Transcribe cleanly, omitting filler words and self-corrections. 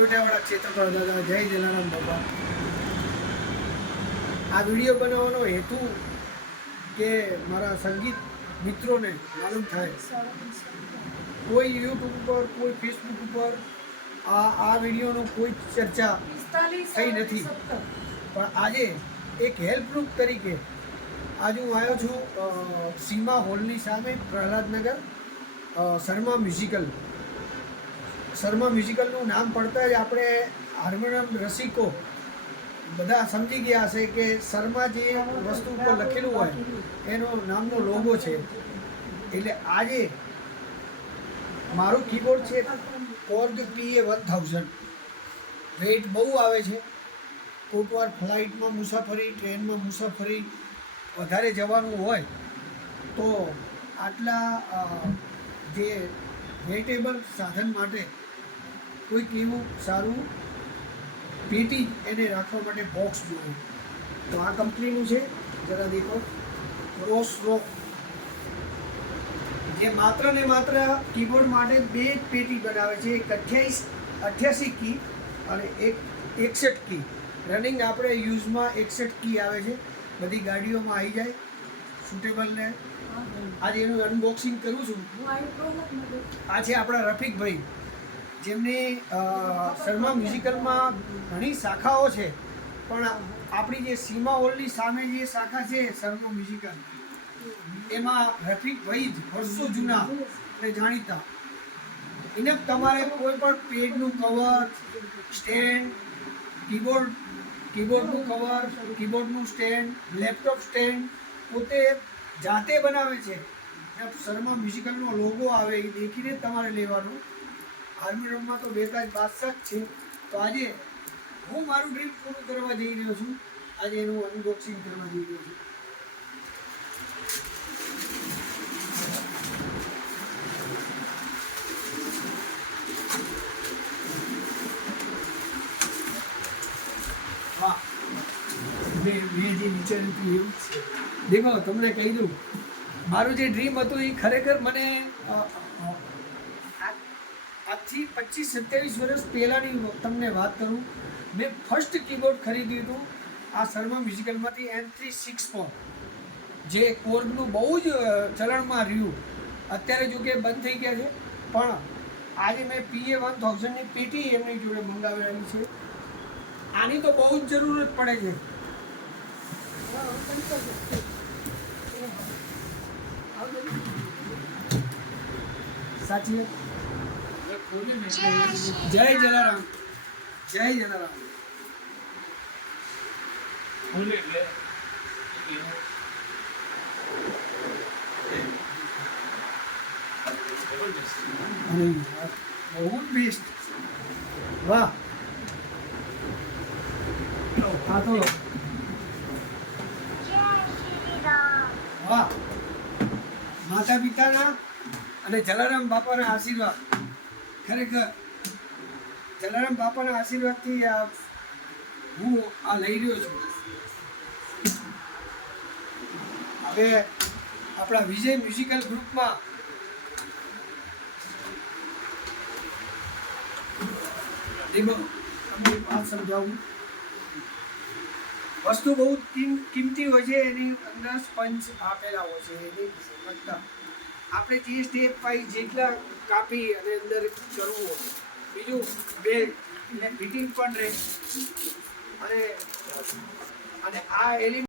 ટોટાવાળા ક્ષેત્રપાળ દાદા, જય જલારામ બાબા। આ વિડીયો બનાવવાનો હેતુ કે મારા સંગીત મિત્રોને માલુમ થાય, કોઈ યુટ્યુબ ઉપર કોઈ ફેસબુક ઉપર આ વિડીયોનો કોઈ ચર્ચા થઈ નથી, પણ આજે એક હેલ્પરૂપ તરીકે આજે હું આવ્યો છું સીમા હોલની સામે પ્રહલાદનગર શર્મા મ્યુઝિકલનું નામ પડતા જ આપણે હાર્મોનિયમ રસિકો બધા સમજી ગયા હશે કે શર્મા જે વસ્તુ ઉપર લખેલું હોય એનો નામનો લોગો છે। એટલે આજે મારું કીબોર્ડ છે કોર્ગ PA1000। વેઇટ બહુ આવે છે, કોઈકવાર ફ્લાઇટમાં મુસાફરી, ટ્રેનમાં મુસાફરી વધારે જવાનું હોય તો આટલા જે વેટેબલ સાધન માટે કોઈક એવું સારું પેટી એને રાખવા માટે બોક્સ જોઈએ। તો આ કંપનીનું છે, જરા દેખો, રોસ રોક, જે માત્ર ને માત્ર કીબોર્ડ માટે બે પેટી બનાવે છે, એક 88 કી અને એક 61 કી। રનિંગ આપણે યુઝમાં 61 કી આવે છે, બધી ગાડીઓમાં આવી જાય સુટેબલ ને। આજે એનું અનબોક્સિંગ કરું છું। આ છે આપણા રફીકભાઈ, જેમની શર્મા મ્યુઝિકલમાં ઘણી શાખાઓ છે, પણ આપણી જે સીમા હોલની સામે જે શાખા છે શર્મા મ્યુઝિકલ, એમાં રફીકભાઈ જ વર્ષો જૂના અને જાણીતા। એને તમારે કોઈ પણ પેડનું કવર, સ્ટેન્ડ, કીબોર્ડનું કવર, કીબોર્ડનું સ્ટેન્ડ, લેપટોપ સ્ટેન્ડ પોતે જાતે બનાવે છે। શર્મા મ્યુઝિકલનો લોગો આવે એ દેખીને જ તમારે લેવાનું। હાર્મોનિયમમાં તો બેતાજ બાદશાહ છે। તો આજે હું મારું ડ્રીમ પૂરું કરવા જઈ રહ્યો છું, આજે એનું અનબોક્સિંગ કરવા જઈ રહ્યો છું। વાહ, મેં જે વિચાર્યું એવું જ છે। દેખો, તમને કહી દઉં, મારું જે ડ્રીમ હતું એ ખરેખર મને આજથી 25-27 વર્ષ પહેલાંની તમને વાત કરું, મેં ફર્સ્ટ કીબોર્ડ ખરીદ્યું હતું આ શર્મા મ્યુઝિકલમાંથી M364, જે કોર્ગનું બહુ જ ચલણમાં રહ્યું। અત્યારે જો કે બંધ થઈ ગયા છે, પણ આજે મેં PA1000ની પેટી એમની જોડે મંગાવેલી છે। આની તો બહુ જ જરૂરત પડે છે। સાચી જય જલારામ, જય જલારામ। બહુ બેસ્ટ, વાહ। હા તો વાહ, માતા પિતાના અને જલારામ બાપાના આશીર્વાદ, ખરેખર જલારામ બાપાના આશીર્વાદથી હું આ લઈ રહ્યો છું। હવે આપણા વિજય મ્યુઝિકલ ગ્રુપમાં તમને વાત સમજાવું, વસ્તુ બહુ કિંમતી હોય છે, એની અંદર સ્પંચ આપેલા હોય છે, એની કરતાં આપણે જે સ્ટેપ પાઈ જેટલા કાપી અને અંદર કરવું હોય, બીજું બેલ્ટ એટલે ફિટિંગ પણ રહે, અને આ એલિમેન્ટ